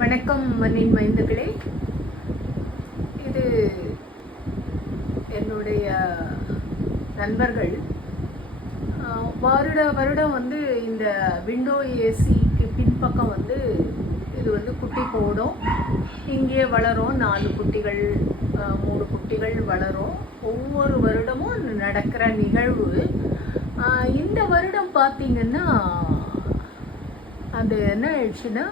வணக்கம் மண்ணின் மைந்தர்களே. இது என்னுடைய நண்பர்கள். வருட வருடம் வந்து இந்த விண்டோ ஏசிக்கு பின்பக்கம் வந்து இது வந்து குட்டி போடும். இங்கே வளரும் நாலு குட்டிகள் மூணு குட்டிகள் வளரும். ஒவ்வொரு வருடமும் நடக்கிற நிகழ்வு. இந்த வருடம் பார்த்தீங்கன்னா அது என்ன ஆயிடுச்சுன்னா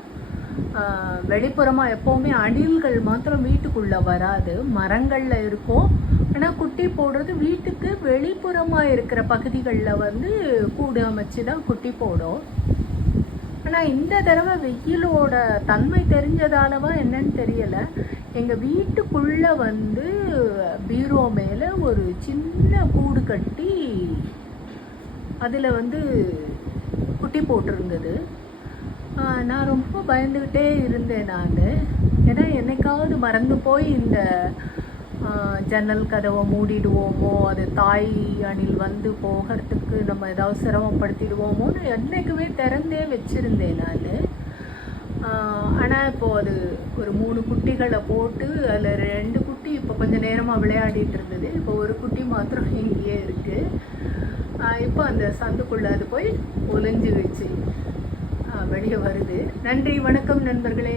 வெளிப்புறமாக எப்போவுமே அணில்கள் மாத்திரம் வீட்டுக்குள்ளே வராது. மரங்களில் இருக்கும். ஆனால் குட்டி போடுறது வீட்டுக்கு வெளிப்புறமாக இருக்கிற பகுதிகளில் வந்து கூடு அமைச்சு தான் குட்டி போடும். ஆனால் இந்த தடவை வெயிலோட தன்மை தெரிஞ்சதாலவா என்னன்னு தெரியலை. எங்கள் வீட்டுக்குள்ளே வந்து பீரோ மேலே ஒரு சின்ன கூடு கட்டி அதில் வந்து குட்டி போட்டிருந்தது. நான் ரொம்ப பயந்துக்கிட்டே இருந்தேன் நான். ஏன்னா என்னைக்காவது மறந்து போய் இந்த ஜன்னல் கதவை மூடிடுவோமோ அது தாய் அணில் வந்து போகிறதுக்கு நம்ம ஏதாவது சிரமப்படுத்திடுவோமோன்னு என்றைக்குமே திறந்தே வச்சுருந்தேன் நான். ஆனால் இப்போது அது ஒரு மூணு குட்டிகளை போட்டு அதில் ரெண்டு குட்டி இப்போ கொஞ்சம் நேரமாக விளையாடிட்டு இருந்தது. இப்போ ஒரு குட்டி மாத்திரம் இங்கேயே இருக்குது இப்போ அந்த சந்துக்குள்ளே அது போய் ஒளிஞ்சு வச்சு வெளியே வருது. நன்றி வணக்கம் நண்பர்களே.